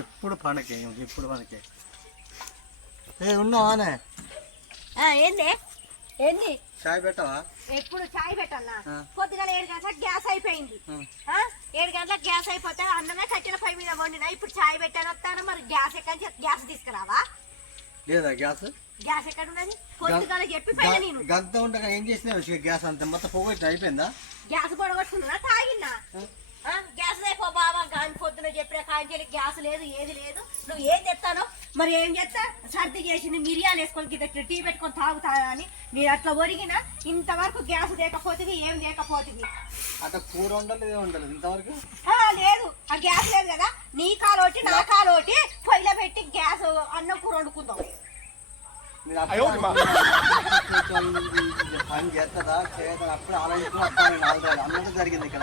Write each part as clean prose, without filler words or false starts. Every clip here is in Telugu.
ఎప్పుడు పండకే ఎప్పుడు పండకే ఉన్నావానే ఏంది ఏంది చాయ్ పెట్టవా? ఎప్పుడు చాయ్ పెట్టాలా? పొద్దుగా 7 గంటలకు గ్యాస్ అయిపోయింది. 7 గంటలకు గ్యాస్ అయిపోతే అన్నమే కట్టిన పొయ్యి మీద వండినా. ఇప్పుడు చాయ్ పెట్టాను వస్తాను. మరి గ్యాస్ ఎక్కడ గ్యాస్ తీసుకురావా? లేదా గ్యాస్ గ్యాస్ ఎక్కడ ఉన్నది? పొద్దుగా చెప్పిపోయినా నేను. గంత ఉండగా ఏం చేసినావు? గ్యాస్ అంత మొత్తం పోగొట్టి అయిపోయిందా? గ్యాస్ పొడగొట్టుకున్నా తాగినా. గ్యాస్ అయిపో బాబా కానీ పొద్దున చెప్పిన కాంచెలి గ్యాస్ లేదు ఏది లేదు. నువ్వు ఏం చెప్తానో మరి ఏం చేస్తా? సర్ది చేసింది మిరియాలు వేసుకొని టీ పెట్టుకొని తాగుతా అని నేను అట్లా ఒరిగిన. ఇంతవరకు గ్యాస్ లేకపోతుంది ఏం లేకపోతుంది. అట్లా కూర ఉండలేదు ఏమి ఉండలేదు ఇంతవరకు లేదు. ఆ గ్యాస్ లేదు కదా, నీ కాలోటి నా కాలోటి పొయ్యిలో పెట్టి గ్యాస్ అన్నం కూర వండుకుందాం. పని చేస్తుందా చేయదా అప్పుడు ఆలోచించుకుని అన్నట్టు జరిగింది ఇక్కడ.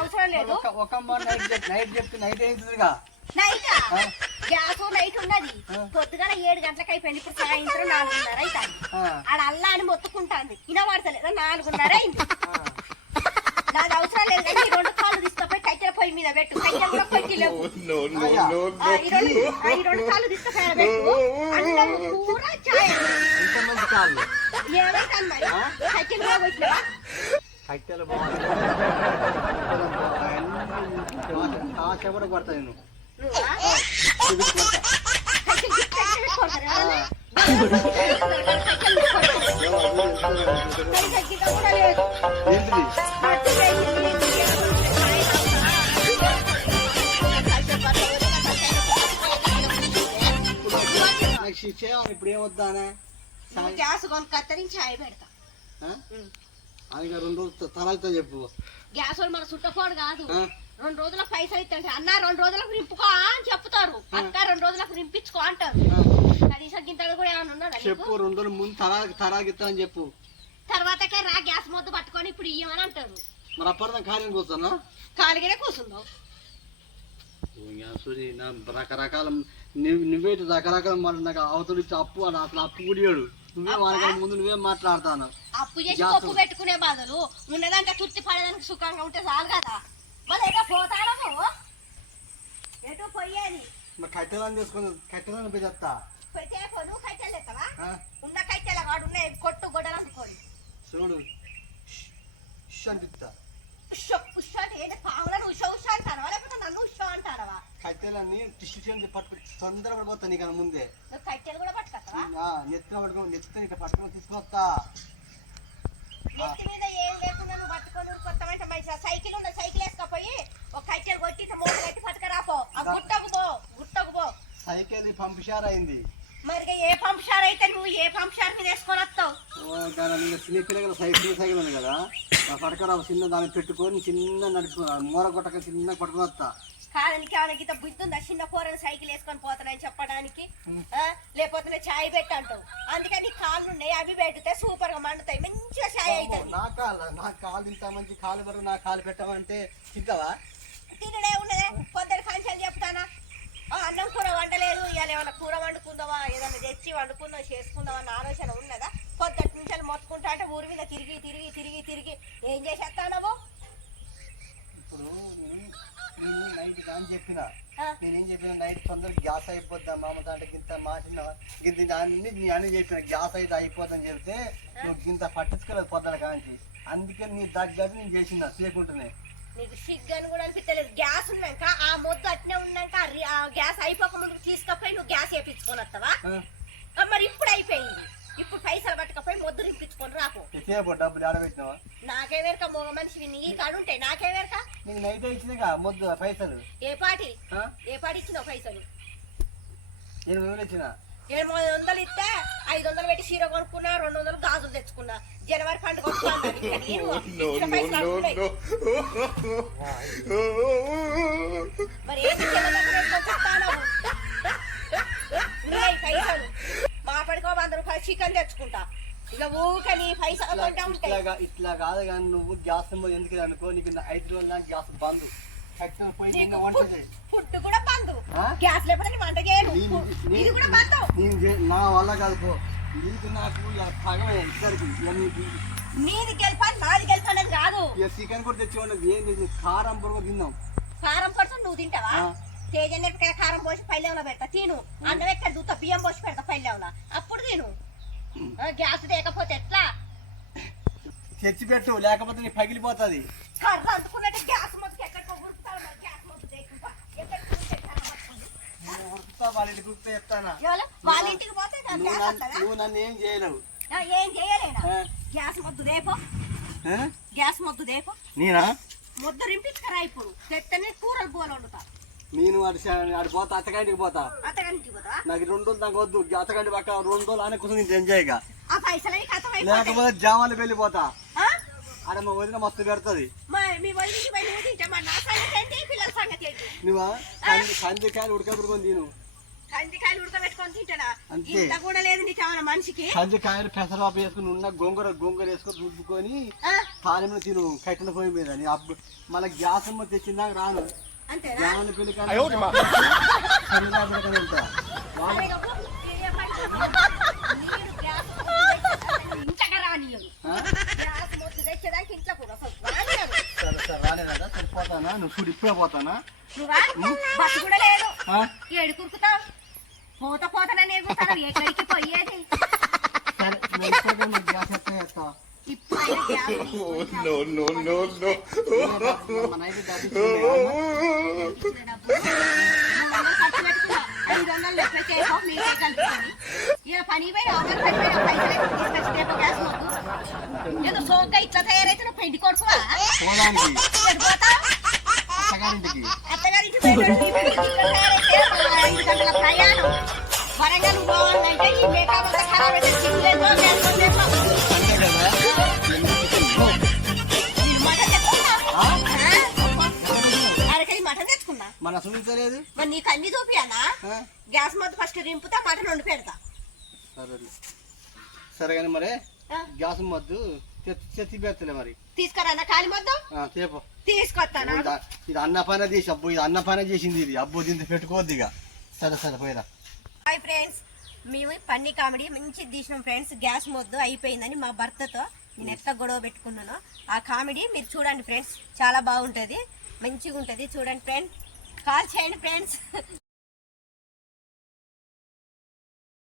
అవసరం లేదు. ఒక నైట్ చెప్తే నైట్ అవుతుందిగా. నైట్ గ్యాస్ నైట్ ఉన్నది. పొద్దుగా 7 గంటలకు అయిపోయింది. ఇప్పుడు సాయంత్రం 4:30 అవుతాయి. ఆడ అల్లా అని మొత్తుకుంటాంది. వినబడతలేదా? 4:30 అయింది. నాది అవసరం లేదు కానీ 2 కాళ్ళు తీసుకుపోయి కట్టెల పొయ్యి మీద పెట్టు. కట్టెలు కూడా పెట్టలేవు. ఈ 2 కాళ్ళు తీసుకుపోయి పెట్టు. అన్నం కూర చాయ్ ఏమైతే అమ్మాయి కట్టెలు కూడా పెట్టినా. కట్టెలు చెమట పడతా నేను. ఇప్పుడు ఏమొద్దానే గ్యాస్ కొని కత్తరించి చాయ్ పెడతా. అది 2 రోజులు తలాగుతా చెప్పు. గ్యాస్ వాళ్ళు మన చుట్టపోడు కాదు. 2 రోజుల పైసలు ఇస్తాడు. అన్న 2 రోజులకు నింపుకో అని చెప్తారు. అక్క 2 రోజులకు నింపించుకో అంటారు. కనీసం గింతలు కూడా ఏమైనా ఉన్నదా చెప్పు? 2 రోజుల ముందు తరాగిస్తా అని చెప్పు. తర్వాతకే రా గ్యాస్ మొద్దు పట్టుకొని ఇప్పుడు ఇయ్యమని అంటారు. మరి అప్పటిదాకా ఖాళీ కూర్చున్నా? ఖాళీగానే కూర్చుందాం. రకరకాల నువ్వేటి రకరకాల నాకు అవతలి అప్పు అని అసలు అప్పు కుడియాడు. నువ్వే వాళ్ళ ముందు నువ్వే మాట్లాడతాను. అప్పు చేసి పప్పు పెట్టుకునే బదులు ఉన్నదంటే తృప్తి పడేదానికి సుఖంగా ఉంటే చాలు కదా. మళ్ళీ ఎక్కడ పోతాడో నువ్వు ఎటు పోయేది? మరి కట్టెలని తీసుకుని కట్టెలని పోయి చెప్తా. నువ్వు కట్టెలు ఎత్తావా? ఉన్న కట్టెల వాడు ఉన్నాయి కొట్టు గొడ్డలు అందుకోండి. చూడు అనిపిస్తా ఉష అంటే ఏంటి? పావులను ఉష అంటారా లేకపోతే నన్ను ఉష అంటారా? కట్టెలని టిష్యూ పట్టుకుని తొందరగా పడిపోతా నీకన్నా ముందే. నువ్వు కట్టెలు కూడా పట్టుకొస్తావా? నెత్తిన పట్టుకుని నెత్తిన ఇట్లా పట్టుకుని తీసుకొస్తా. నెత్తి మీద ఏం లేకుండా నువ్వు పట్టుకొని కొత్తమంటే మంచిగా సైకిల్ ఉన్న సైకిల్ వేసుకపోయి ఒక కట్టెలు కొట్టి మూట కట్టి పట్టుకురాపో. గుట్టకు పో. సైకిల్ పంపిషార్ అయింది. మరి ఏ పంపుషార్ అయితే నువ్వు ఏ పంపుషార్ మీద వేసుకొని వస్తావు? చిన్న పిల్లల సైకిల్ ఉంది కదా, పడకరా చిన్న దాన్ని పెట్టుకొని చిన్న నడుపు మూర కొట్టక చిన్న పట్టుకుని వస్తా. కాదానికి ఏమైనా గీత బుద్ధి ఉందా? చిన్న కూరని సైకిల్ వేసుకొని పోతానని చెప్పడానికి. లేకపోతే చాయ్ పెట్టంటావు. అందుకని నీ కాళ్ళు ఉన్నాయి, అవి పెడితే సూపర్ గా మండుతాయి, మంచిగా చాయ్ అవుతుంది. నా కాలు ఇంత మంచి కాలు వరకు నా కాలు పెట్టామంటే తింటావా? తినడే ఉన్నదే. పొద్దున కంచెలు చెప్తానా అన్నం కూర వండలేదు, ఇవాళ ఏమైనా కూర వండుకుందామా, ఏదైనా తెచ్చి వండుకుందాం చేసుకుందాం అన్న ఆలోచన ఉన్నదా? పొద్దుటి నుంచి మొత్తుకుంటా అంటే ఊరి మీద తిరిగి ఏం చేసేస్తానవు? ఇప్పుడు నైట్ కానీ చెప్పిన నేనేం చెప్పిన నైట్ తొందరగా గ్యాస్ అయిపోద్దాం మామ తాంటే గింత మాసిన గింత అన్ని చెప్పిన గ్యాస్ అయితే అయిపోద్దని చెప్తే నువ్వు గింత పట్టించుకోలేదు పొద్దున కాంచి. అందుకే నీ దగ్గర నేను చేసిన చేయకుంటున్నాయి. నీకు సిగ్గని కూడా అనిపించలేదు. గ్యాస్ ఉన్నాక ఆ మొద్దు అట్నే ఉన్నాక ఆ గ్యాస్ అయిపోక ముందు తీసుకపోయి నువ్వు గ్యాస్ వేయించుకొని వస్తావా? మరి ఇప్పుడు అయిపోయింది. ఇప్పుడు పైసలు పట్టుకపోయి మొద్దు రింపించుకొని రాకు. డబ్బులు ఆడబెట్టినావా? నాకేవేరక మగ మనిషివి నీ కాడుంటాయి. నాకేవేరక నీకు నైట్ ఇచ్చినాగా మొద్దు పైసలు. ఏ పాటి ఇచ్చినావు పైసలు? 800 ఇచ్చిన. 800 ఇస్తే 500 పెట్టి చీర కొనుక్కున్నా, 200 గాజులు తెచ్చుకున్నా. జనవరి పండుగ మరి పైసలు మాపడికో 100 రూపాయలు చికెన్ తెచ్చుకుంటా. ఇక ఊకే నీ పైసలు ఇట్లా కాదు కానీ నువ్వు గ్యాస్ ఎందుకు అనుకో. నీకు 5 రోజులు నాకు గ్యాస్ బంద్. ఫుడ్ కూడా బంద్. గ్యాస్ లేకపోతే వంట చేయను. ఇది కూడా బంద్. నా వల్ల కాదు పో. నీకు నాకు పగమే ఇద్దరికి నీది గెలిపాలి నాది గెలిపనేది కాదు. చికెన్ కూడా తెచ్చి ఉండదు ఏంటి కారం పొరగ తిందాం. కారం పడుతుంది నువ్వు తింటావా? తేజ నేర్పిన కారం పోసి పల్లెంలో పెడతా తిను. అన్నం ఎక్కడ దూతా బియ్యం పోసి పెడతా పల్లెంలో అప్పుడు తిను. గ్యాస్ లేకపోతే ఎట్లా? తెచ్చి పెట్టు లేకపోతే నీ పగిలిపోతుంది. కర్ర అందుకున్నట్టు గ్యాస్ మొత్తం ఎక్కడికో గుర్తాడు. గ్యాస్ మొత్తం వాళ్ళ ఇంటికి గుర్తు చెప్తానా? వాళ్ళ ఇంటికి పోతే నువ్వు నన్ను ఏం చేయలేవు. ఏం చేయలేనా? గ్యాస్ మొద్దు రేపో గ్యాస్ మొద్దు రేపో నేనా ముద్ద రింపించుకరా. ఇప్పుడు తెత్తనే కూరలు బోలు వండుతా. నేను అటు పోతా అత్తగంటికి పోతా. అత్తగారింటికి పోతా. నాకు 2 రోజులు నాకు వద్దు. అత్తగంటి పక్క 2 రోజులు ఆనే కూర్చొని నేను ఎంజాయ్గా. ఆ పైసలని కథ లేకపోతే జామాలు వెళ్ళిపోతా. ఆడ మా వదిన మస్తు పెడుతుంది. మీ వదిలికి పోయి నువ్వు తింటా. నా సంగతి ఏంటి పిల్లల సంగతి ఏంటి? నువ్వా కందికాయలు ఉడకబెట్టుకొని తిను. కందికాయలు ఉడకబెట్టుకొని తింటాడా? ఇంత కూడా లేదు నీకు ఏమైనా మనిషికి? కందికాయలు పెసరపాపు వేసుకుని ఉన్న గోంగూర వేసుకొని రుబ్బుకొని తాలింలో తిను కట్టిన పొయ్యి మీద. మళ్ళీ గ్యాస్ తెచ్చిందాక రాను. జామాల పెళ్లి రాలేదా? సరిపోతానా? నువ్వు చూడు ఇప్పుడే పోతానా? బస్సు కూడా లేదు. ఏడు కురుకుతావు పోతా పోతానని ఎగురుతాను. ఎక్కడికి పోయేది? గ్యాస్ ఎత్తా పని ఏదో సోగ్గా ఇట్లా తయారైతే నువ్వు పెండి కొడుకువా? అత్తగారింటికి అత్తగారింటి 5 గంటల ప్రయాణం. వరంగల్ పోవాలంటే ఈ మేకప్ ఖరాబ్ అయితే మటన్ తెచ్చుకున్నా. మన చూపించలేదు. మరి నీకు అన్ని చూపియాలా? గ్యాస్ మొత్తం ఫస్ట్ రింపుతా మటన్ వండి పెడతా. సరే కానీ మరి గ్యాస్ మొద్దు తెచ్చి పెడతలే మరి. తీసుకురా ఖాళీ మొద్దు తీసుకొస్తాను. ఇది అన్న పైన చేసి అబ్బు ఇది అన్న పైన చేసింది. ఇది అబ్బు దీంతో పెట్టుకోవద్దు ఇక. సరే సరే పోయిరా. హాయ్ ఫ్రెండ్స్, మేము ఫన్నీ కామెడీ మంచి తీసినాం ఫ్రెండ్స్. గ్యాస్ మొద్దు అయిపోయిందని మా భర్తతో నేను ఎంత గొడవ పెట్టుకున్నానో ఆ కామెడీ మీరు చూడండి ఫ్రెండ్స్. చాలా బాగుంటుంది, మంచిగా ఉంటుంది. చూడండి ఫ్రెండ్స్, కాల్ చేయండి ఫ్రెండ్స్.